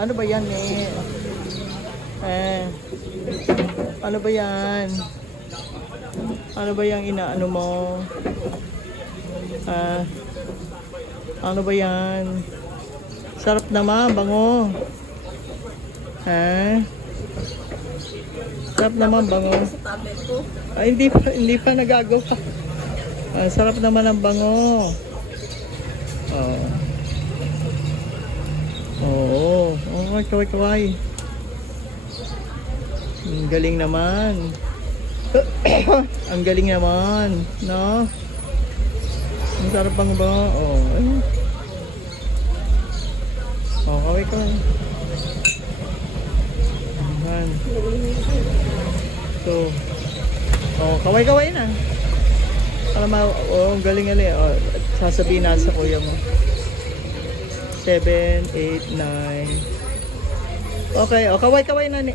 Ano ba yan eh? Ano ba yan? Ano ba yung inaano mo? Ano ba yan? Sarap naman, bango. Sarap naman, bango. Ay, hindi pa nagagawa. Sarap naman ang bango. Oh. Oo, kaway. Ang galing naman. Ang galing naman, no? Ang sarap bang ba? Kaway. Ayan. So, kaway na. Alam mo, ang galing. Sasabihin natin sa kuya mo. 7, 8, 9. Okay, kaway na ni.